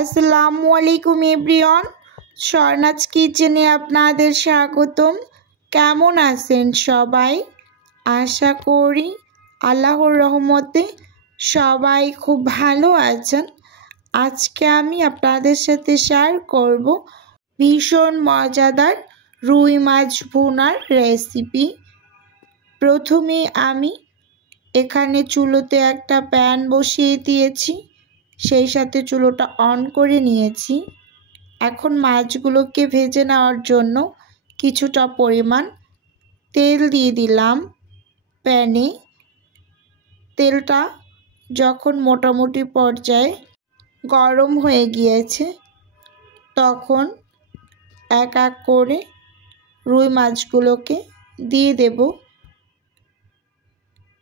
আসসালামু আলাইকুম এভরিওয়ান, স্বর্ণাজ কিচেনে আপনাদের স্বাগতম। কেমন আছেন সবাই? আশা করি আল্লাহর রহমতে সবাই খুব ভালো আছেন। আজকে আমি আপনাদের সাথে শেয়ার করব ভীষণ মজাদার রুই মাছ ভুনার রেসিপি। প্রথমে আমি এখানে চুলোতে একটা প্যান বসিয়ে দিয়েছি, সেই সাথে চুলোটা অন করে নিয়েছি। এখন মাছগুলোকে ভেজে নেওয়ার জন্য কিছুটা পরিমাণ তেল দিয়ে দিলাম প্যানে। তেলটা যখন মোটামুটি পর্যায়ে গরম হয়ে গিয়েছে তখন এক এক করে রুই মাছগুলোকে দিয়ে দেব।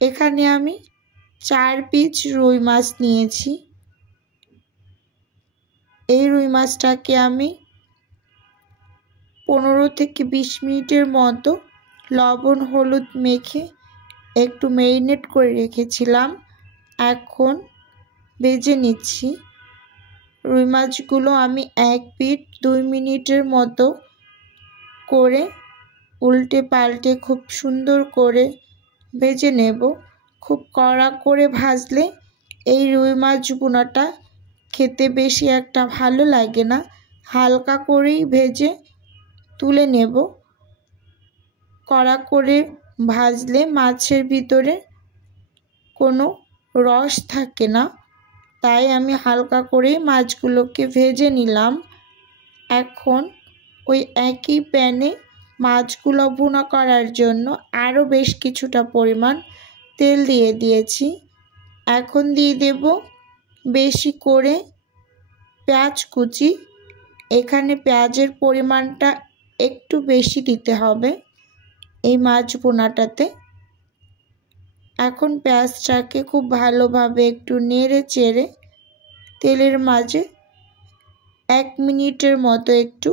এখানে আমি 4 পিস রুই মাছ নিয়েছি। এই রুই মাছটাকে আমি 15 থেকে 20 মিনিটের মতো লবণ হলুদ মেখে একটু ম্যারিনেট করে রেখেছিলাম। এখন ভেজে নিচ্ছি। রুই মাছগুলো আমি 1 পিঠ 2 মিনিটের মতো করে উল্টে পাল্টে খুব সুন্দর করে ভেজে নেব। খুব কড়া করে ভাজলে এই রুই মাছ ভুনাটা খেতে বেশি একটা ভালো লাগে না, হালকা করেই ভেজে তুলে নেব। কড়া করে ভাজলে মাছের ভিতরে কোনো রস থাকে না, তাই আমি হালকা করে মাছগুলোকে ভেজে নিলাম। এখন ওই একই প্যানে মাছগুলো ভুনা করার জন্য আরও বেশ কিছুটা পরিমাণ তেল দিয়ে দিয়েছি। এখন দিয়ে দেব বেশি করে পেঁয়াজ কুচি। এখানে পেঁয়াজের পরিমাণটা একটু বেশি দিতে হবে এই মাছ ভুনাটাতে। এখন পেঁয়াজটাকে খুব ভালোভাবে একটু নেড়ে চেড়ে তেলের মাঝে 1 মিনিটের মতো একটু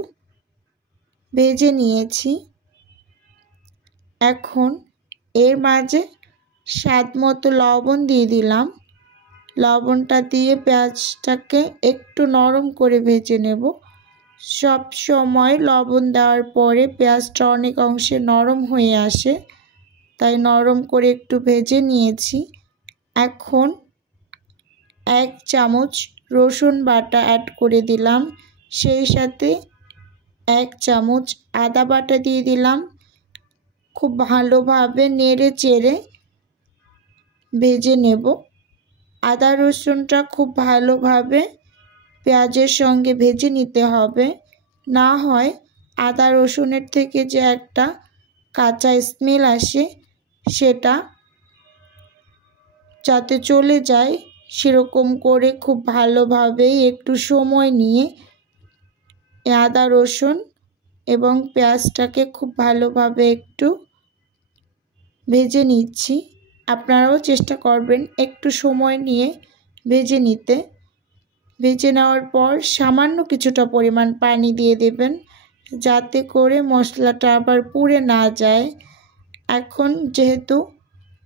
ভেজে নিয়েছি। এখন এর মাঝে স্বাদ মতো লবণ দিয়ে দিলাম। লবণটা দিয়ে পেঁয়াজটাকে একটু নরম করে ভেজে নেব। সব সময় লবণ দেওয়ার পরে পেঁয়াজটা অনেক অংশে নরম হয়ে আসে, তাই নরম করে একটু ভেজে নিয়েছি। এখন 1 চামচ রসুন বাটা অ্যাড করে দিলাম, সেই সাথে 1 চামচ আদা বাটা দিয়ে দিলাম। খুব ভালোভাবে নেড়ে চেড়ে ভেজে নেব। আদা রসুনটা খুব ভালোভাবে পেঁয়াজের সঙ্গে ভেজে নিতে হবে, না হয় আদা রসুনের থেকে যে একটা কাঁচা স্মেল আসে সেটা যাতে চলে যায় সেরকম করে খুব ভালোভাবে একটু সময় নিয়ে আদা রসুন এবং পেঁয়াজটাকে খুব ভালোভাবে একটু ভেজে নিচ্ছি। আপনারাও চেষ্টা করবেন একটু সময় নিয়ে ভেজে নিতে। ভেজে নেওয়ার পর সামান্য কিছুটা পরিমাণ পানি দিয়ে দেবেন, যাতে করে মশলাটা আবার পুড়ে না যায়। এখন যেহেতু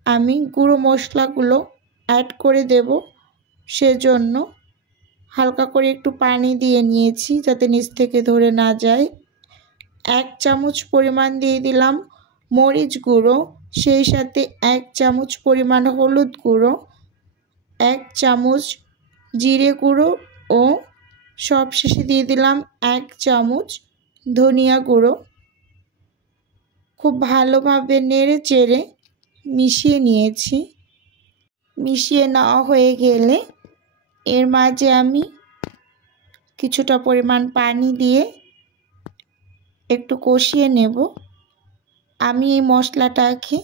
আমি গুঁড়ো মশলাগুলো অ্যাড করে দেব, সেজন্য হালকা করে একটু পানি দিয়ে নিয়েছি যাতে নিচ থেকে ধরে না যায়। 1 চামচ পরিমাণ দিয়ে দিলাম মরিচ গুঁড়ো, সেই সাথে 1 চামচ পরিমাণ হলুদ গুঁড়ো, 1 চামচ জিরে গুঁড়ো ও সবশেষে দিয়ে দিলাম 1 চামচ ধনিয়া গুঁড়ো। খুব ভালোভাবে নেড়ে চেড়ে মিশিয়ে নিয়েছি। মিশিয়ে নেওয়া হয়ে গেলে এর মাঝে আমি কিছুটা পরিমাণ পানি দিয়ে একটু কষিয়ে নেব। আমি এই মশলাটাকে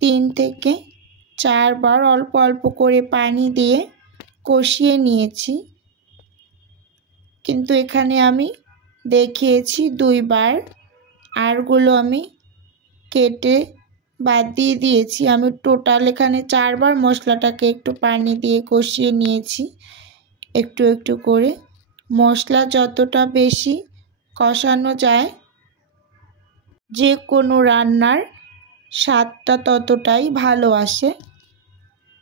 3 থেকে 4 বার অল্প অল্প করে পানি দিয়ে কষিয়ে নিয়েছি, কিন্তু এখানে আমি দেখিয়েছি 2 বার, আরগুলো আমি কেটে বাদ দিয়ে দিয়েছি। আমি টোটাল এখানে 4 বার মশলাটাকে একটু পানি দিয়ে কষিয়ে নিয়েছি একটু একটু করে। মশলা যতটা বেশি কষানো যায় যে কোনো রান্নার স্বাদটা ততটাই ভালো আসে।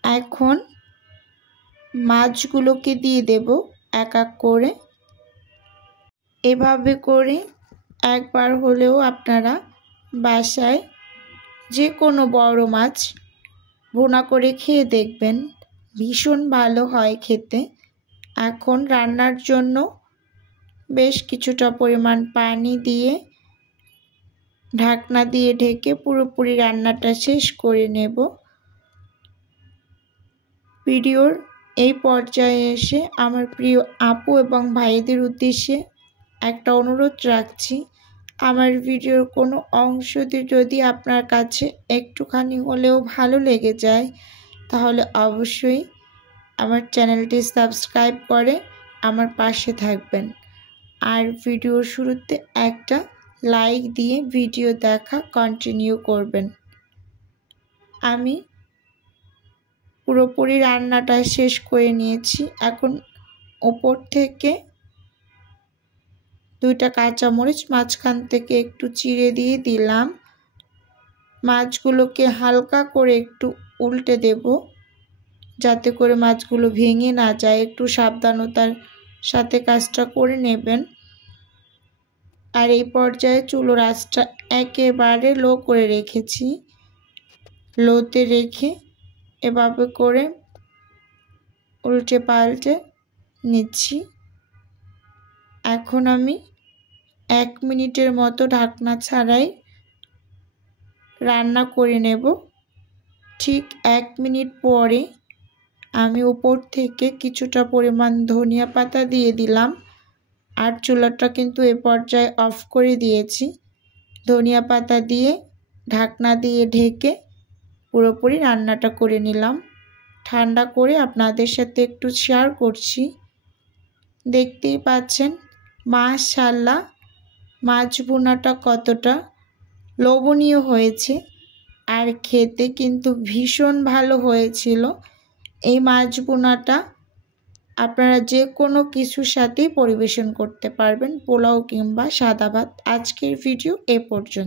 এখন মাছগুলোকে দিয়ে দেব এক এক করে। এভাবে করে একবার হলেও আপনারা বাসায় যে কোনো বড় মাছ ভুনা করে খেয়ে দেখবেন, ভীষণ ভালো হয় খেতে। এখন রান্নার জন্য বেশ কিছুটা পরিমাণ পানি দিয়ে ঢাকনা দিয়ে ঢেকে পুরোপুরি রান্নাটা শেষ করে নেব। ভিডিওর এই পর্যায়ে এসে আমার প্রিয় আপু এবং ভাইদের উদ্দেশ্যে একটা অনুরোধ রাখছি, আমার ভিডিওর কোনো অংশ যদি আপনার কাছে একটুখানি হলেও ভালো লেগে যায় তাহলে অবশ্যই আমার চ্যানেলটি সাবস্ক্রাইব করে আমার পাশে থাকবেন। আর ভিডিওর শুরুতে একটা লাইক দিয়ে ভিডিও দেখা কন্টিনিউ করবেন। আমি পুরোপুরি রান্নাটা শেষ করে নিয়েছি। এখন ওপর থেকে 2টা কাঁচামরিচ মাঝখান থেকে একটু চিড়ে দিয়ে দিলাম। মাছগুলোকে হালকা করে একটু উল্টে দেব যাতে করে মাছগুলো ভেঙে না যায়। একটু সাবধানতার সাথে কাজটা করে নেবেন। আর এই পর্যায়ে চুলোর আঁচটা একেবারে লো করে রেখেছি। লোতে রেখে এভাবে করে উল্টে পাল্টে নিচ্ছি। এখন আমি 1 মিনিটের মতো ঢাকনা ছাড়াই রান্না করে নেব। ঠিক 1 মিনিট পরে আমি উপর থেকে কিছুটা পরিমাণ ধনিয়া পাতা দিয়ে দিলাম। আর চুলাটা কিন্তু এ পর্যায়ে অফ করে দিয়েছি। ধনিয়া পাতা দিয়ে ঢাকনা দিয়ে ঢেকে পুরোপুরি রান্নাটা করে নিলাম। ঠান্ডা করে আপনাদের সাথে একটু শেয়ার করছি। দেখতেই পাচ্ছেন মাশাআল্লাহ মাছ ভুনাটা কতটা লোভনীয় হয়েছে, আর খেতে কিন্তু ভীষণ ভালো হয়েছিল। এই মাছ ভুনাটা আপনারা যে কোনো কিছুর সাথেই পরিবেশন করতে পারবেন, পোলাও কিংবা সাদা ভাত। আজকের ভিডিও এ পর্যন্ত।